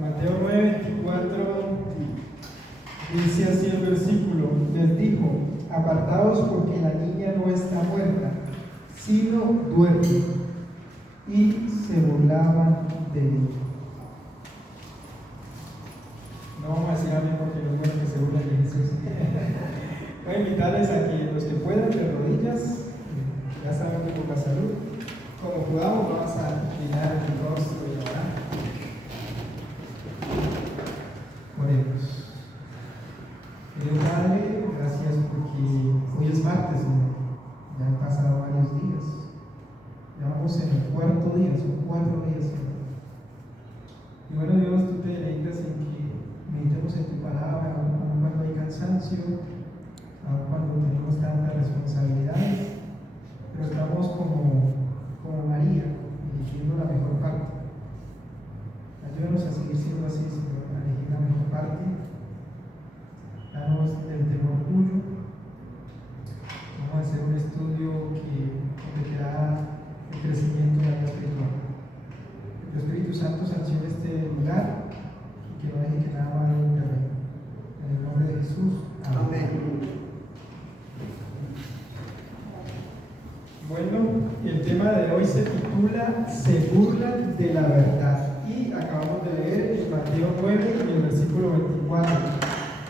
Mateo 9:24 dice así el versículo: les dijo, apartaos porque la niña no está muerta, sino duerme. Y se burlaban de él. No vamos a decir amén porque no es bueno que se burlen de Jesús. Voy a invitarles a que los que puedan de rodillas, ya saben que por la salud, como podamos, vamos a llenar el rostro y orar. Oremos. Querido Padre, gracias porque hoy es martes, Señor. Ya han pasado varios días. Ya vamos en el cuarto día, son 4 días, Señor. Y bueno, Dios, tú te deleitas en que meditemos en tu palabra, aun cuando hay cansancio, aun cuando tenemos tantas responsabilidades, pero estamos como María, eligiendo la mejor parte. Ayúdanos a seguir siendo así, Señor, a elegir la mejor parte. Danos el temor tuyo. Vamos a hacer un estudio donde queda el crecimiento de la vida espiritual. Que el Espíritu Santo sancione este lugar y que no deje que nada malo intervenga. En el nombre de Jesús. Amén. Bueno, el tema de hoy se titula Se burlan de la verdad. Y acabamos de leer en Mateo 9, en el versículo 24,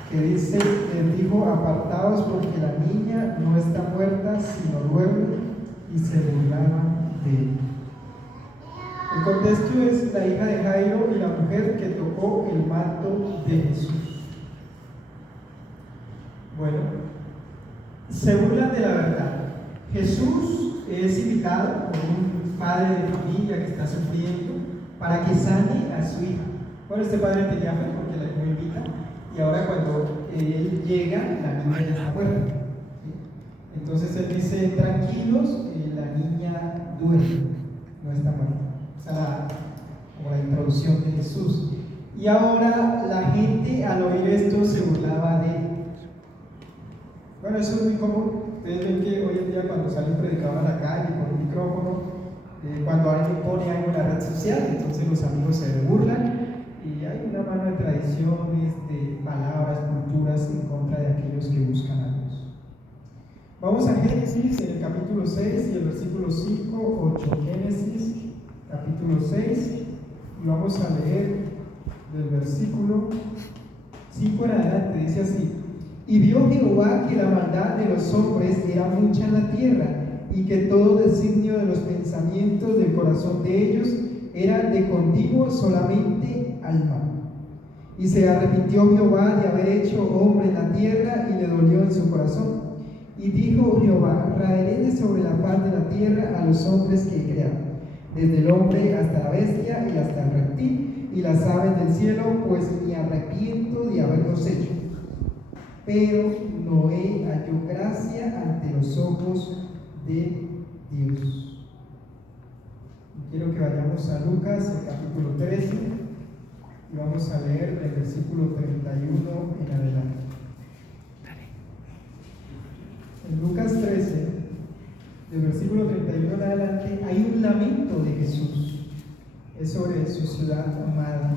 que dice: les dijo, apartaos porque la niña no está muerta, sino duerme, y se burlaban de él. El contexto es la hija de Jairo y la mujer que tocó el manto de Jesús. Bueno, se burlan de la verdad. Jesús es invitado por un padre de familia que está sufriendo para que sane a su hija. Bueno, este padre tenía fe porque la lo invita, y ahora cuando él llega, la niña ya está muerta. ¿Sí? Entonces él dice: tranquilos, la niña duerme, no está muerta. Como la introducción de Jesús. Y ahora la gente al oír esto se burlaba de él. Bueno, eso es muy común. Ustedes ven que hoy en día cuando sale un predicador a la calle con un micrófono, cuando alguien pone algo en la red social, entonces los amigos se burlan y hay una mano de tradiciones, de palabras, culturas en contra de aquellos que buscan a Dios. Vamos a Génesis en el capítulo 6 y el versículo 5, 8. Génesis capítulo 6, y vamos a leer del versículo 5 en adelante. Dice así: y vio Jehová que la maldad de los hombres era mucha en la tierra, y que todo designio de los pensamientos del corazón de ellos era de continuo solamente al mal. Y se arrepintió Jehová de haber hecho hombre en la tierra, y le dolió en su corazón. Y dijo Jehová: raeré de sobre la faz de la tierra a los hombres que he creado, desde el hombre hasta la bestia y hasta el reptil y las aves del cielo, pues me arrepiento de haberlos hecho. Pero Noé halló gracia ante los ojos de Dios. Quiero que vayamos a Lucas, el capítulo 13, y vamos a leer del versículo 31 en adelante. En Lucas 13, del versículo 31 en adelante, hay un lamento de Jesús. Es sobre su ciudad amada.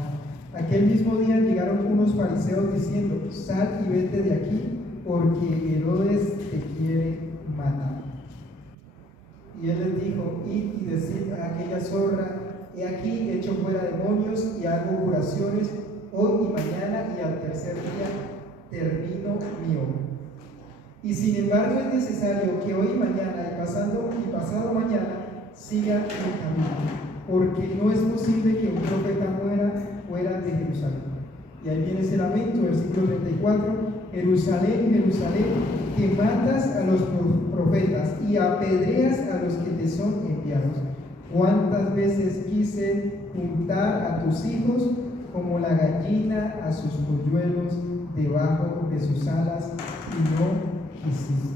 Aquel mismo día llegaron unos fariseos diciendo: sal y vete de aquí, porque Herodes te quiere matar. Y él les dijo: id y decid a aquella zorra: he aquí echo fuera demonios y hago curaciones hoy y mañana, y al tercer día termino mi obra. Y sin embargo es necesario que hoy y mañana y pasado mañana siga el camino, porque no es posible que un profeta muera fuera de Jerusalén. Y ahí viene ese lamento, versículo 34: Jerusalén, Jerusalén, que matas a los profetas y apedreas a los que te son enviados. ¿Cuántas veces quise juntar a tus hijos como la gallina a sus polluelos debajo de sus alas, y no quisiste?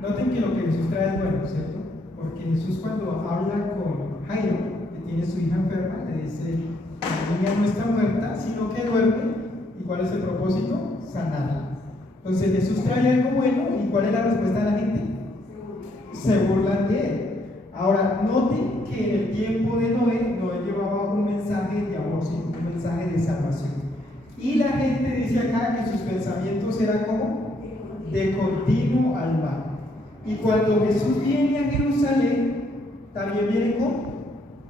Noten que lo que Jesús trae es bueno, ¿cierto? Porque Jesús, cuando habla con Jairo, que tiene su hija enferma, le dice: la niña no está muerta, sino que duerme. ¿Y cuál es el propósito? Sanarla. Entonces Jesús trae algo bueno, ¿y cuál es la respuesta de la gente? Se burlan de él. Ahora, noten que en el tiempo de Noé llevaba un mensaje pensamientos era como de continuo al mal. Y cuando Jesús viene a Jerusalén, también viene con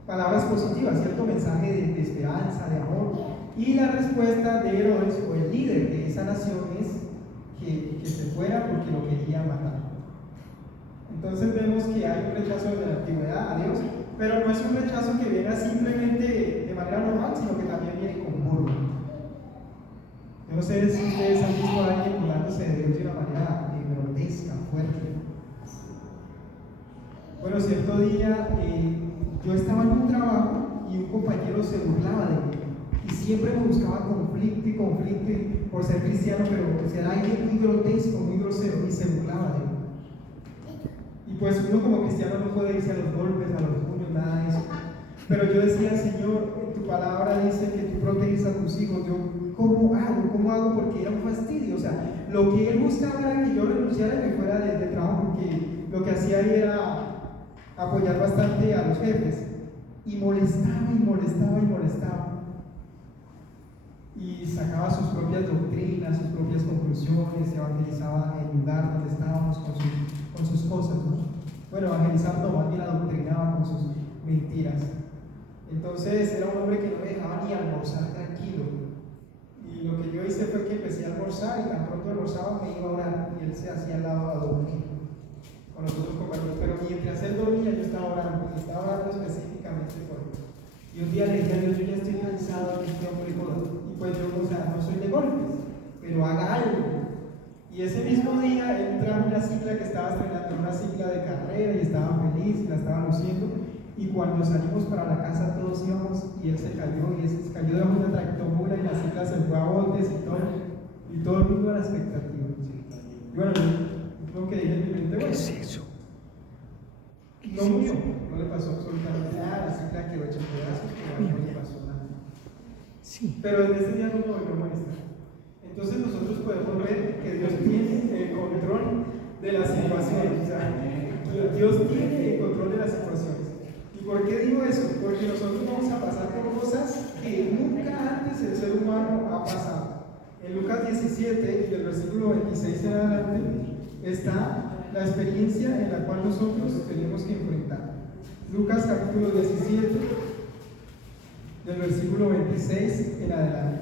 palabras positivas, cierto mensaje de esperanza, de amor. Y la respuesta de Herodes, o el líder de esa nación, es que se fuera porque lo quería matar. Entonces vemos que hay un rechazo de la antigüedad a Dios, pero no es un rechazo que venga simplemente de manera normal, sino que también viene con burla. Yo no sé si ustedes han visto a alguien burlándose de Dios de una manera grotesca, fuerte. Bueno, cierto día yo estaba en un trabajo y un compañero se burlaba de mí y siempre me buscaba conflicto y por ser cristiano, pero era alguien muy grotesco, muy grosero, y se burlaba de mí. Y pues uno como cristiano no puede irse a los golpes, a los puños, nada de eso. Pero yo decía, Señor, tu palabra dice que tú proteges a tus hijos. Yo, ¿cómo hago? Porque era un fastidio. O sea, lo que él buscaba era que yo renunciara y me fuera de trabajo, porque lo que hacía ahí era apoyar bastante a los jefes. Y molestaba. Y sacaba sus propias doctrinas, sus propias conclusiones, evangelizaba el lugar donde estábamos con sus cosas, ¿no? Bueno, evangelizar no, más bien adoctrinaba con sus mentiras. Entonces era un hombre que no me dejaba ni almorzar tranquilo. Y lo que yo hice fue que empecé a almorzar y tan pronto almorzaba me iba a orar y él se hacía al lado a dormir con los otros compañeros. Pero mientras él dormía yo estaba orando específicamente por él. Y un día le dije a Dios, yo ya estoy cansado de este hombre gordo. Y pues yo, no soy de golpes, pero haga algo. Y ese mismo día él trajo una cicla que estaba estrenando, una cicla de carrera, y estaba feliz, y la estaba luciendo. Y cuando salimos para la casa todos íbamos y él se cayó de una tractomula y la cicla se fue a botes y todo el mundo a la expectativa. Y bueno, lo que dije en mi mente, bueno, ¿qué es eso? No murió, no le pasó absolutamente nada, la cicla quedó hecha pedazos, pero no le pasó nada. Sí. Pero desde ese día no me volvió a molestar. Entonces nosotros podemos ver que Dios tiene el control de las situaciones. O sea, Dios tiene el control de las situaciones. ¿Y por qué digo eso? Porque nosotros vamos a pasar por cosas que nunca antes el ser humano ha pasado. En Lucas 17 y del versículo 26 en adelante está la experiencia en la cual nosotros tenemos que enfrentar. Lucas capítulo 17 del versículo 26 en adelante.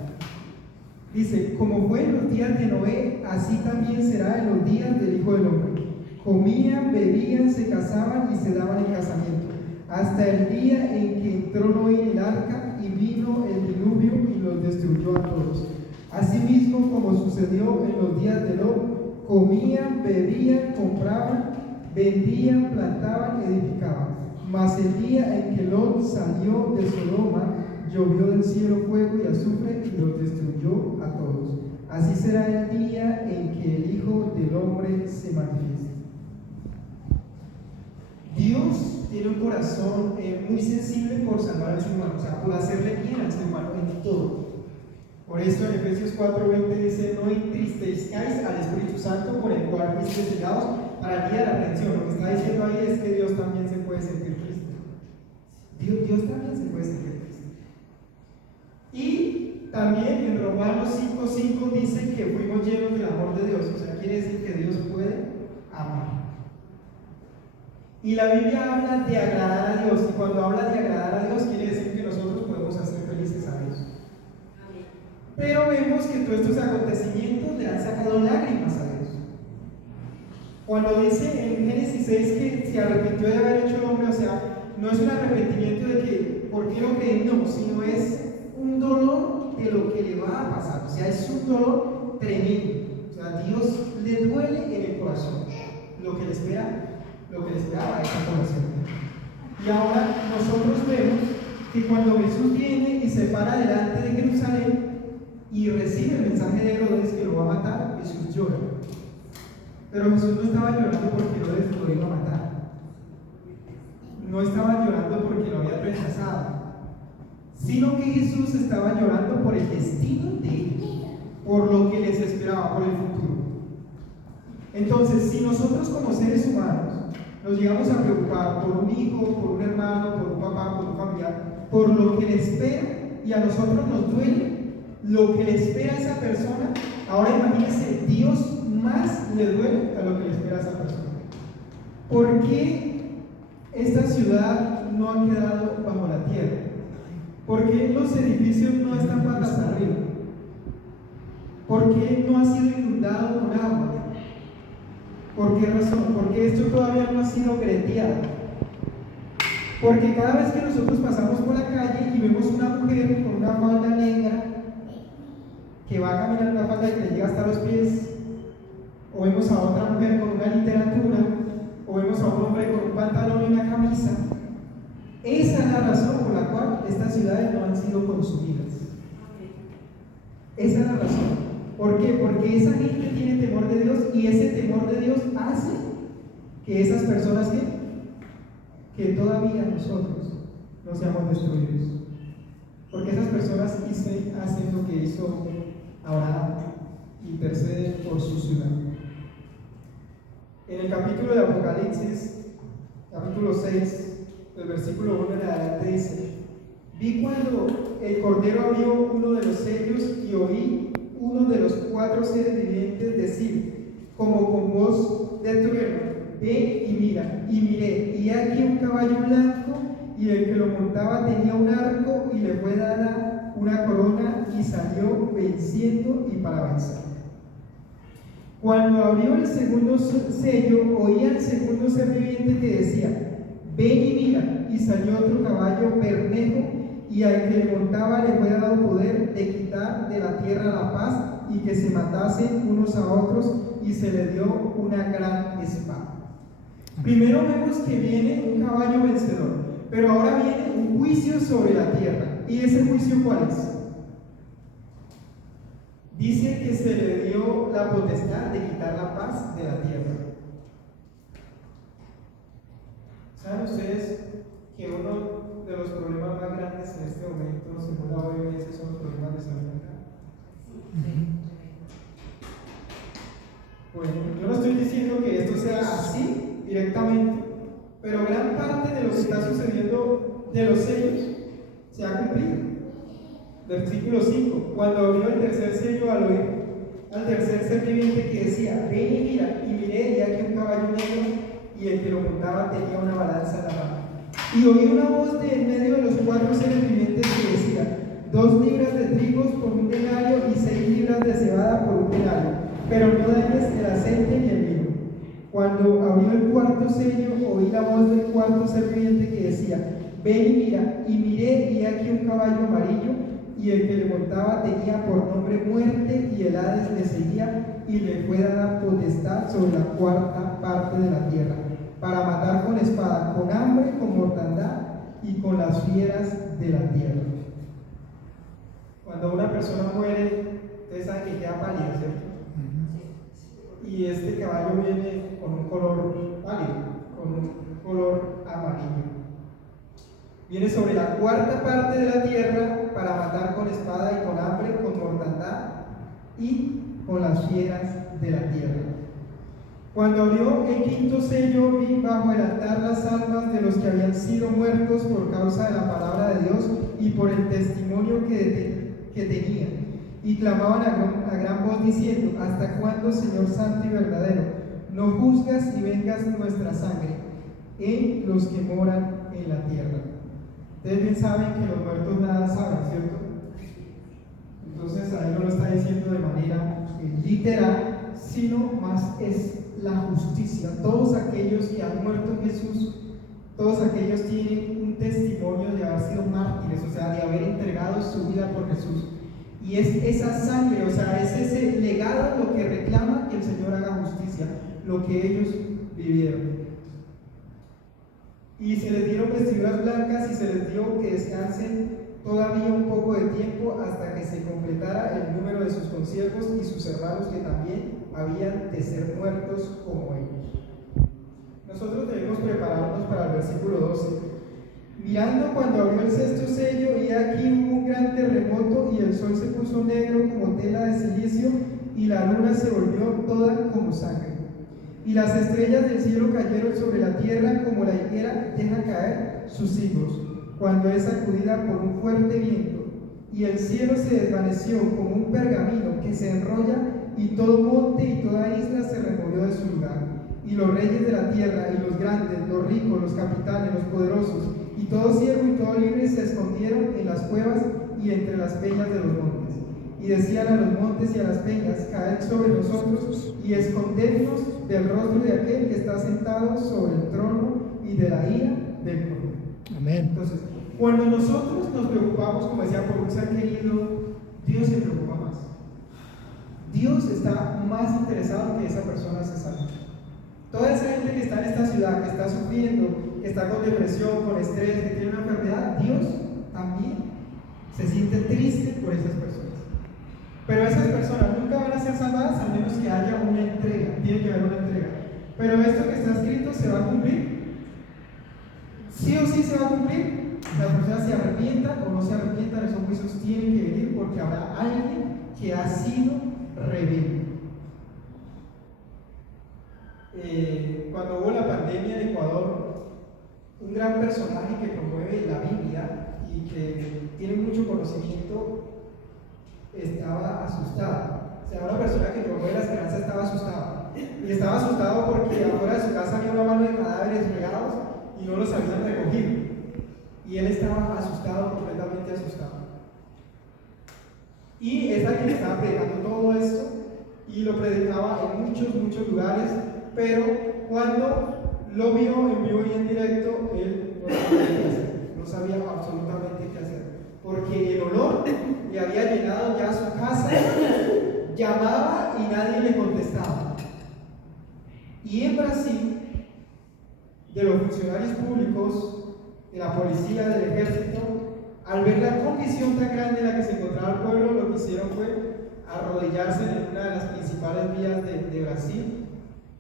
Dice, como fue en los días de Noé, así también será en los días del Hijo del Hombre. Comían, bebían, se casaban y se daban en casamiento, hasta el día en que entró Noé en el arca y vino el diluvio y los destruyó a todos. Asimismo, como sucedió en los días de Lot, comían, bebían, compraban, vendían, plantaban, edificaban. Mas el día en que Lot salió de Sodoma, llovió del cielo fuego y azufre y los destruyó a todos. Así será el día en que el Hijo del Hombre se manifieste. Dios tiene un corazón muy sensible por salvar al ser humano, o sea, por hacerle bien al ser humano en todo. Por eso en Efesios 4:20 dice, no entristezcáis al Espíritu Santo, por el cual fuisteis sellados para el día de la redención. Lo que está diciendo ahí es que Dios también se puede sentir triste. Dios también se puede sentir triste. Y también en Romanos 5:5 dice que fuimos llenos del amor de Dios. O sea, quiere decir que Dios puede amar. Y la Biblia habla de agradar a Dios. Y cuando habla de agradar a Dios, quiere decir que nosotros podemos hacer felices a Dios. Pero vemos que todos estos acontecimientos le han sacado lágrimas a Dios. Cuando dice en Génesis 6 que se arrepintió de haber hecho el hombre, o sea, no es un arrepentimiento de que ¿por qué lo creí? No, sino es un dolor de lo que le va a pasar. O sea, es un dolor tremendo. O sea, Dios le duele en el corazón lo que le esperaba a esa población. Y ahora nosotros vemos que cuando Jesús viene y se para delante de Jerusalén y recibe el mensaje de Herodes que lo va a matar, Jesús llora. Pero Jesús no estaba llorando porque Herodes lo iba a matar. No estaba llorando porque lo había rechazado, sino que Jesús estaba llorando por el destino de ellos, por lo que les esperaba, por el futuro. Entonces, si nosotros como seres humanos nos llegamos a preocupar por un hijo, por un hermano, por un papá, por un familiar, por lo que le espera, y a nosotros nos duele lo que le espera a esa persona, Ahora imagínense, Dios más le duele a lo que le espera a esa persona. ¿Por qué esta ciudad no ha quedado bajo la tierra? ¿Por qué los edificios no están patas arriba? ¿Por qué no ha sido inundado con agua? ¿Por qué razón? Porque esto todavía no ha sido greteado. Porque cada vez que nosotros pasamos por la calle y vemos una mujer con una falda negra que va caminando una falda que le llega hasta los pies, o vemos a otra mujer con una literatura, o vemos a un hombre con un pantalón y una camisa, esa es la razón por la cual estas ciudades no han sido consumidas. Esa es la razón. ¿Por qué? Porque esa gente tiene temor de Dios y ese temor de Dios hace que esas personas que todavía nosotros no seamos destruidos. Porque esas personas hacen lo que hizo Abraham, interceden por su ciudad. En el capítulo de Apocalipsis, capítulo 6, el versículo 1 en adelante dice: vi cuando el Cordero abrió uno de los sellos y oí uno de los 4 seres vivientes decir, como con voz de trueno: ve y mira. Y miré, y aquí un caballo blanco, y el que lo montaba tenía un arco, y le fue dada una corona, y salió venciendo y para vencer. Cuando abrió el segundo sello, oí al segundo ser viviente que decía: ven y mira. Y salió otro caballo bermejo, y al que le montaba le fue dado poder de quitar de la tierra la paz, y que se matasen unos a otros, y se le dio una gran espada. Primero vemos que viene un caballo vencedor, pero ahora viene un juicio sobre la tierra. ¿Y ese juicio cuál es? Dice que se le dio la potestad de quitar la paz de la tierra. ¿Saben ustedes que uno de los problemas más grandes en este momento, según la OMS, son los problemas de salud mental? Bueno, yo no estoy diciendo que esto sea así directamente, pero gran parte de lo que está sucediendo de los sellos se ha cumplido. Versículo 5: cuando abrió el tercer sello, al oír al tercer ser viviente que decía: ven y mira. Y miré, y aquí un caballo negro, y el que lo montaba tenía una balanza en la mano. Y oí una voz de en medio de los 4 seres vivientes que decía: 2 libras de trigo por un denario, y 6 libras de cebada por un denario, pero no dañes el aceite ni el vino. Cuando abrió el cuarto sello, oí la voz del cuarto ser viviente que decía: ven y mira. Y miré, y aquí un caballo amarillo, y el que le montaba tenía por nombre Muerte, y el Hades le seguía, y le fue dada potestad sobre la 4ª parte de la tierra, para matar con espada, con hambre, con mortandad y con las fieras de la tierra. Cuando una persona muere, ustedes saben que queda pálida, ¿cierto? Y este caballo viene con un color pálido, con un color amarillo. Viene sobre la 4ª parte de la tierra para matar con espada y con hambre, con mortandad y con las fieras de la tierra. Cuando abrió el 5º sello, vi bajo el altar las almas de los que habían sido muertos por causa de la palabra de Dios y por el testimonio que tenían, y clamaban a gran voz diciendo: ¿hasta cuándo, Señor santo y verdadero, no juzgas y vengas nuestra sangre en los que moran en la tierra? Ustedes bien saben que los muertos nada saben, ¿cierto? Entonces ahí no lo está diciendo de manera literal, sino más es la justicia. Todos aquellos que han muerto en Jesús, todos aquellos tienen un testimonio de haber sido mártires, o sea, de haber entregado su vida por Jesús. Y es esa sangre, o sea, es ese legado lo que reclama que el Señor haga justicia, lo que ellos vivieron. Y se les dieron vestiduras blancas, y se les dio que descansen todavía un poco de tiempo hasta que se completara el número de sus consiervos y sus hermanos que también habían de ser muertos como ellos. Nosotros debemos prepararnos para el versículo 12. Mirando cuando abrió el 6º sello, y aquí hubo un gran terremoto, y el sol se puso negro como tela de silicio, y la luna se volvió toda como sangre. Y las estrellas del cielo cayeron sobre la tierra como la higuera deja caer sus higos cuando es sacudida por un fuerte viento. Y el cielo se desvaneció como un pergamino que se enrolla y todo monte y toda isla se removió de su lugar. Y los reyes de la tierra, y los grandes, los ricos, los capitanes, los poderosos, y todo siervo y todo libre se escondieron en las cuevas y entre las peñas de los montes. Y decían a los montes y a las peñas: caed sobre nosotros y escondednos del rostro de aquel que está sentado sobre el trono y de la ira del pueblo. Amén. Entonces, cuando nosotros nos preocupamos, como decía, por un ser querido, Dios se preocupa más. Dios está más interesado en que esa persona se salve. Toda esa gente que está en esta ciudad, que está sufriendo, que está con depresión, con estrés, que tiene una enfermedad, Dios también se siente triste por esas personas. Pero esas personas nunca van a ser salvadas a menos que haya una entrega. Tiene que haber una entrega. Pero esto que está escrito se va a cumplir. Sí o sí se va a cumplir. Las personas se arrepientan o no se arrepientan, esos juicios tienen que venir porque habrá alguien que ha sido rebelde. Cuando hubo la pandemia en Ecuador, un gran personaje que promueve la Biblia y que tiene mucho conocimiento estaba asustado. O sea, una persona que promueve la esperanza estaba asustado. Y estaba asustado porque afuera de su casa había una mano de cadáveres regados y no los habían recogido. Y él estaba asustado, completamente asustado. Y es alguien que estaba predicando todo esto y lo predicaba en muchos lugares, pero cuando lo vio en vivo y en directo, él no sabía qué hacer, no sabía absolutamente qué hacer, porque el olor le había llenado ya su casa, llamaba y nadie le contestaba. Y en Brasil, de los funcionarios públicos, de la policía, del ejército, al ver la condición tan grande en la que se encontraba el pueblo, lo que hicieron fue arrodillarse en una de las principales vías de Brasil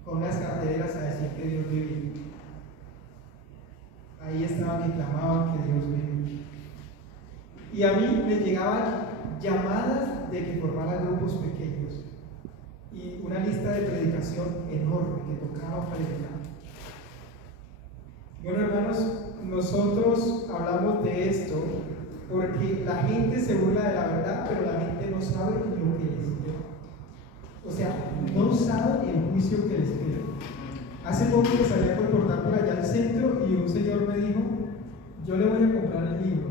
con unas carteleras a decir que Dios vive. Ahí estaban y clamaban que Dios vive. Y a mí me llegaban llamadas de que formara grupos pequeños y una lista de predicación enorme que tocaba predicar. Bueno, hermanos, nosotros hablamos de esto porque la gente se burla de la verdad, pero la gente no sabe lo que les espera. O sea, no sabe el juicio que les espera. Hace poco me salí a comportar por allá al centro y un señor me dijo: yo le voy a comprar el libro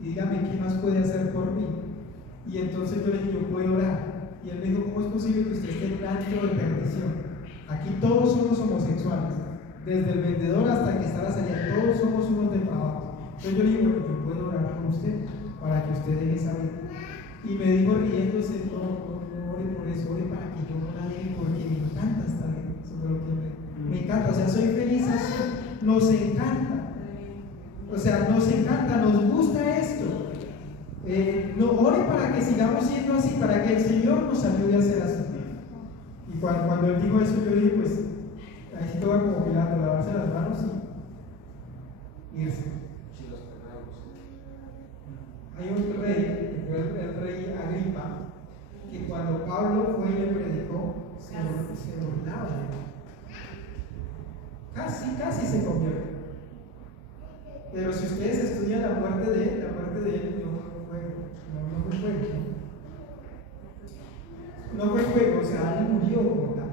y dígame qué más puede hacer por mí. Y entonces yo le dije: yo puedo orar. Y él me dijo: ¿cómo es posible que usted esté en un antro de perdición? Aquí todos somos homosexuales, desde el vendedor hasta el que está a la salida, todos somos unos depravados. Entonces yo le dije: bueno, yo puedo orar con usted para que usted deje saber. Y me dijo riéndose: no ore por eso, ore para que yo no la deje, porque me encanta estar bien. Eso fue lo que me encanta, o sea, soy feliz así, nos encanta. O sea, nos encanta, nos gusta esto. No, ore para que sigamos siendo así, para que el Señor nos ayude a ser así. Y cuando él dijo eso, yo dije: pues, ahí sí toca como Pilato, lavarse las manos y irse. Hay un rey, el rey Agripa, que cuando Pablo fue y le predicó, se burlaba de él. Casi se convierte. Pero si ustedes estudian la muerte de él no fue juego. No fue juego, o sea, él murió como tal.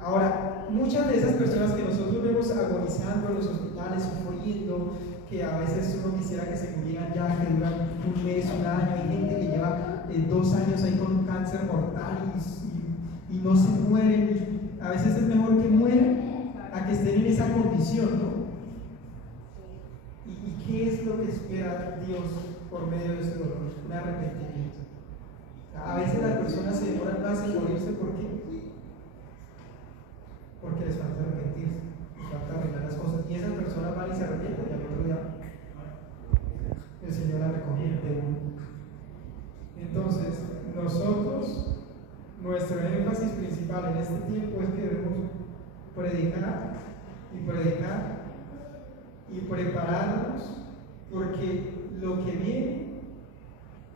Ahora, muchas de esas personas que nosotros vemos agonizando en los hospitales, sufriendo, que a veces uno quisiera que se murieran ya, que duran un mes, un año, hay gente que lleva 2 años ahí con un cáncer mortal y no se mueren, y a veces es mejor que mueran a que estén en esa condición, ¿no? ¿Y qué es lo que espera Dios por medio de ese dolor? Un arrepentimiento. A veces las personas se demoran más en morirse, ¿por qué? Porque les falta arrepentirse, les falta arreglar las cosas, y esas personas van y se arrepienten, y al otro día el Señor la recoge de uno. Entonces, nosotros, nuestro énfasis principal en este tiempo es que debemos predicar y prepararnos, porque lo que viene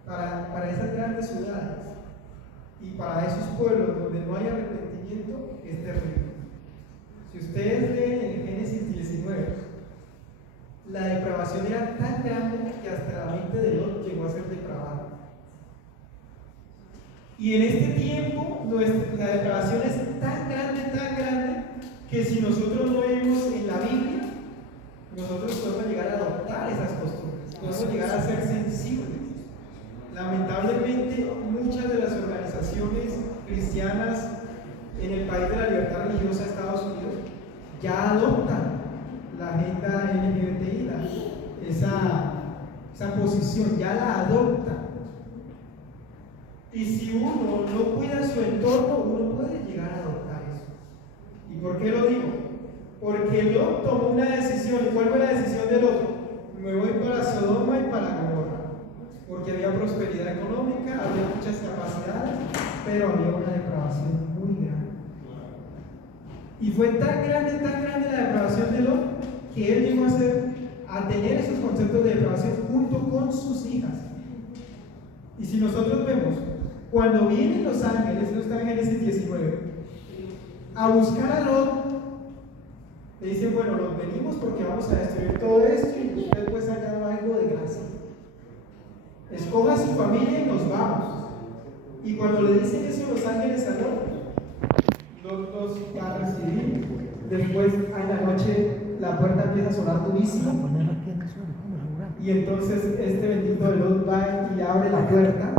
para esas grandes ciudades y para esos pueblos donde no hay arrepentimiento es terrible. Si ustedes leen en Génesis 19, la depravación era tan grande que hasta la mente de Lot llegó a ser depravada. Y en este tiempo la depravación es tan grande, que si nosotros no vivimos en la Biblia, nosotros podemos llegar a adoptar esas costumbres, podemos llegar a ser sensibles. Lamentablemente, muchas de las organizaciones cristianas en el país de la libertad religiosa, Estados Unidos, ya adoptan la agenda LGBTI, esa posición, ya la adoptan. Y si uno no cuida su entorno, uno puede llegar a adoptar eso. ¿Y por qué lo digo? Porque Lot tomó una decisión. ¿Y cuál fue la decisión de Lot? Me voy para Sodoma y para Gomorra, porque había prosperidad económica, había muchas capacidades, pero había una depravación muy grande. Y fue tan grande la depravación de Lot, que él llegó a tener esos conceptos de depravación junto con sus hijas. Y si nosotros vemos, cuando vienen los ángeles, no está en Génesis 19, a buscar a Lot, le dicen, bueno, Lot, venimos porque vamos a destruir todo esto y usted pues ha dado algo de gracia. Escoja a su familia y nos vamos. Y cuando le dicen eso los ángeles a Lot los va a recibir. Después en la noche la puerta empieza a sonar durísimo. Y entonces este bendito de Lot va y abre la puerta,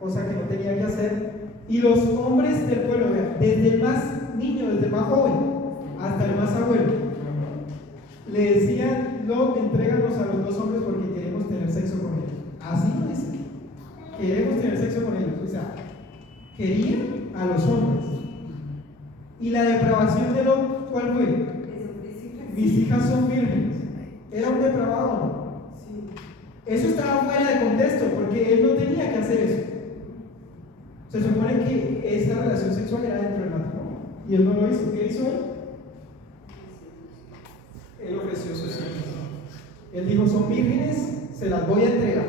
cosa que no tenía que hacer. Y los hombres del pueblo, desde el más niño, desde el más joven hasta el más abuelo, le decían: Lot, entréganos a los dos hombres porque queremos tener sexo con ellos. Así lo dicen, queremos tener sexo con ellos. O sea, querían a los hombres. Y la depravación de Lot, ¿cuál fue? Mis hijas son vírgenes. ¿Era un depravado o no? Eso estaba fuera de contexto, porque él no tenía que hacer eso. Se supone que esta relación sexual era dentro del matrimonio, y él no lo hizo. ¿Qué hizo él? Él ofreció sus hijas. Él dijo: son vírgenes, se las voy a entregar.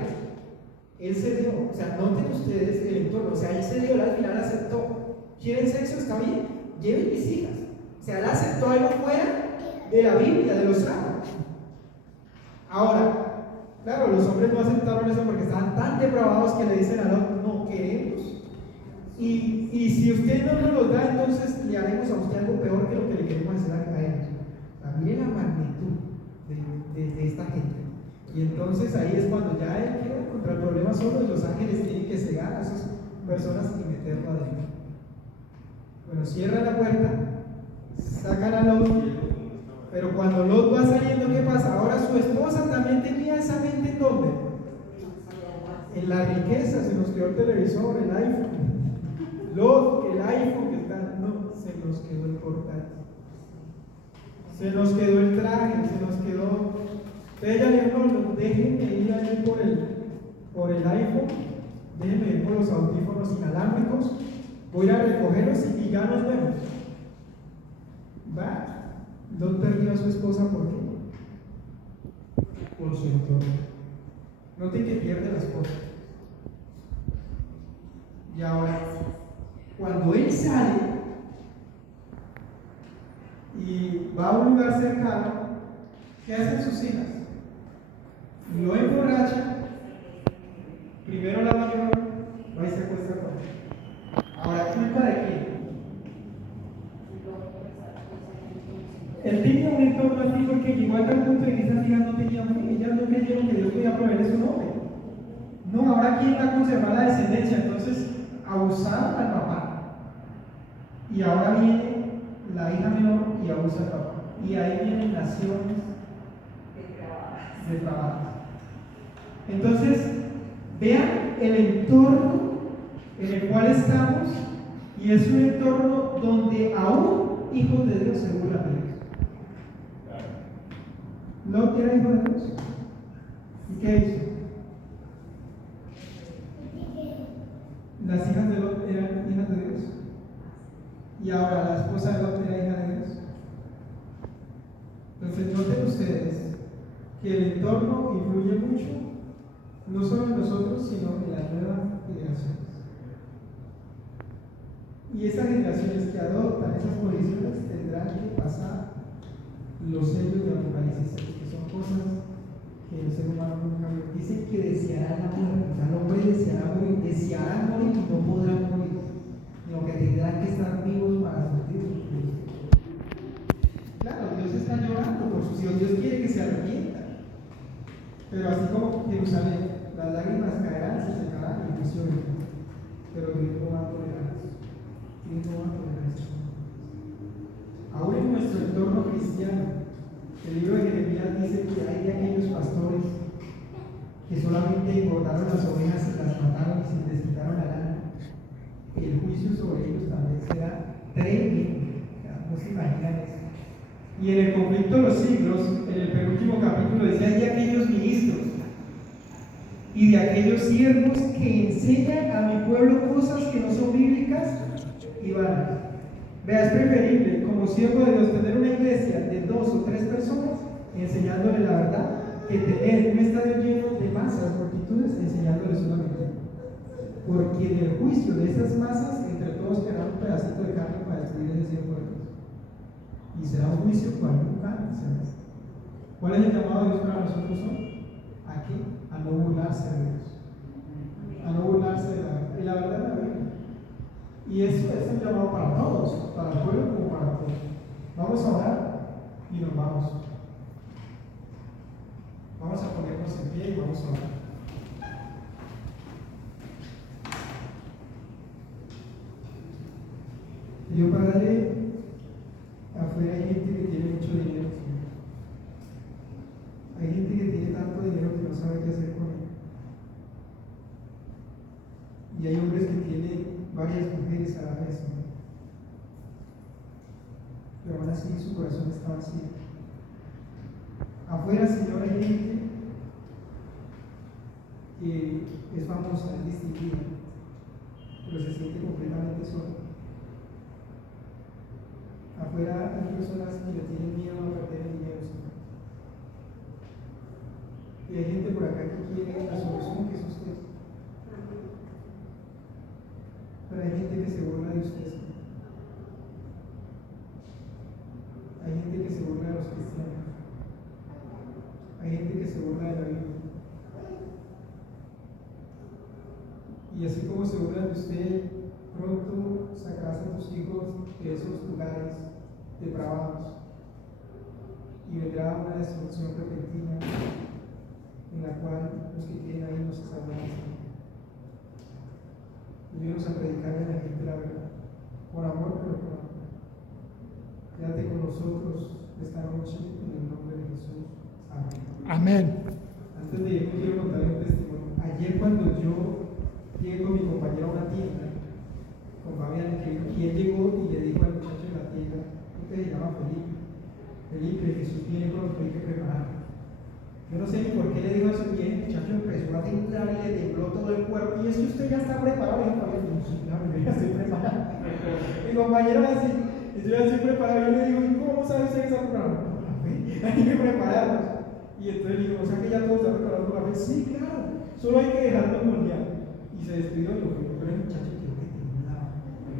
Él se dio. O sea, noten ustedes el entorno. O sea, él se dio, él al final aceptó. ¿Quieren sexo? Está bien, lleven mis hijas. O sea, él aceptó algo fuera de la Biblia, de los salmos. Ahora, claro, los hombres no aceptaron eso porque estaban tan depravados que le dicen a Lot: no queremos. Y si usted no nos lo da, entonces le haremos a usted algo peor que lo que le queremos hacer a ellos. También la magnitud de esta gente. Y entonces ahí es cuando ya él queda contra el problema solo, y los ángeles tienen que cegar a esas personas y meterlo adentro. Bueno, cierran la puerta, sacan a Lot. Pero cuando Lot va saliendo, ¿qué pasa? Ahora su esposa también tenía esa mente. ¿En dónde? En la riqueza. Se nos quedó el televisor, el iPhone. Lot, el iPhone que está. No, se nos quedó el portátil. Se nos quedó el traje, se nos quedó. Ella le dijo: no, déjenme ir ahí por el iPhone, déjenme ir por los audífonos inalámbricos, voy a recogerlos y ya nos vemos. Va. Lot perdió a su esposa. ¿Por qué? Por su entorno. Noten que pierde la esposa. Y ahora, cuando él sale y va a un lugar cercano, ¿qué hacen sus hijas? Lo emborracha, primero la mayor va y se acuesta con él. Ahora, ¿culpa de quién? Él tenía un entorno así porque llegó a tal punto y esas hijas no tenían fe. Ellas no creyeron que Dios podía proveer su nombre. No, ahora quién va a conservar la descendencia. Entonces abusaron al papá. Y ahora viene la hija menor y abusa al papá. Y ahí vienen naciones depravadas. Entonces, vean el entorno en el cual estamos, y es un entorno donde aún hijos de Dios se burlan de Dios. Lot era hijo de Dios. ¿Y qué hizo? Las hijas de Lot eran hijas de Dios. Y ahora la esposa de Lot era hija de Dios. Entonces noten ustedes que el entorno influye mucho, no solo en nosotros, sino en las nuevas generaciones. Y esas generaciones que adoptan esas posiciones tendrán que pasar los sellos de Apocalipsis, que son cosas que el ser humano nunca ve. Dicen que desearán la muerte, o sea, el hombre deseará morir y no podrán morir. tendrán que estar vivos para sentirlo. Claro, Dios está llorando por sus hijos, Dios quiere que se arrepientan. Pero así como Jerusalén, las lágrimas caerán, se secarán en el juicio de Dios. Pero Dios no va a tolerar eso. Dios no va a tolerar eso. Aún en nuestro entorno cristiano, el libro de Jeremías dice que hay de aquellos pastores que solamente engordaron las ovejas y las mataron y se les quitaron la lana. El juicio sobre ellos también será tremendo. No se imaginan eso. Y en el conflicto de los siglos, en el penúltimo capítulo, dice: hay de aquellos ministros y de aquellos siervos que enseñan a mi pueblo cosas que no son bíblicas y vanas. Vea, es preferible como siervo de Dios tener una iglesia de 2 o 3 personas enseñándole la verdad que tener un estadio lleno de masas, multitudes, enseñándole solamente. Porque en el juicio de esas masas, entre todos quedará un pedacito de carne para destruir ese siervo de Dios. Y será un juicio cual nunca antes se ha visto. ¿Cuál es el llamado de Dios para nosotros hoy? ¿A qué? A no burlarse de Dios. A no burlarse de la verdad. Y la verdad es la Biblia. Y eso es un llamado para todos, para el pueblo como para todos. Vamos a orar y nos vamos. Vamos a ponernos en pie y vamos a orar. Dios Padre, afuera hay gente que tiene mucho dinero, Señor. Hay gente que tiene tanto dinero que no sabe qué hacer con él. Y hay hombres que tienen varias mujeres a la vez, Señor. Pero aún así su corazón está vacío. Afuera, Señor, hay gente que es famosa, es distinguida, pero se siente completamente sola. Afuera hay personas que le tienen miedo a perder el dinero, Señor. Y hay gente por acá que quiere la solución que es usted. Pero hay gente que se burla de usted, Señor. Hay gente que se burla de los cristianos. Hay gente que se burla de la Biblia. Y así como se burla de usted, pronto sacarás a tus hijos de esos lugares depravados y vendrá una destrucción repentina en la cual los que quieren ahí no se salvarán. Ayúdanos a predicarle a la gente la verdad, por amor, pero por amor. Quédate con nosotros esta noche en el nombre de Jesús. Amén. Amén. Antes de irme quiero contarle un testimonio. Ayer cuando yo llegué con mi compañero a una tienda, con Fabián, y él llegó y le dijo al muchacho de la tienda, que se llama Felipe, Jesús viene pronto, hay que preparar. Yo no sé ni por qué le digo eso, y el muchacho empezó a temblar y le tembló todo el cuerpo, y es que usted ya está preparado. Y yo, Fabián, sí, claro, yo ya estoy preparado. Mi compañero va a decir, yo ya estoy preparado, y yo le digo, ¿y cómo sabe usted que está preparado? Por la fe, hay que prepararnos. Y entonces le digo, o sea que ya todos están preparados por la fe. Sí, claro, solo hay que dejarnos moldear. Y se despidió y lo fue, pero el muchacho quedó que temblaba.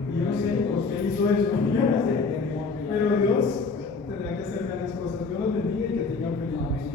Y yo no sé por qué hizo eso, yo no sé. Pero Dios tendrá que hacer grandes cosas. Dios los bendiga y que tengan feliz noche.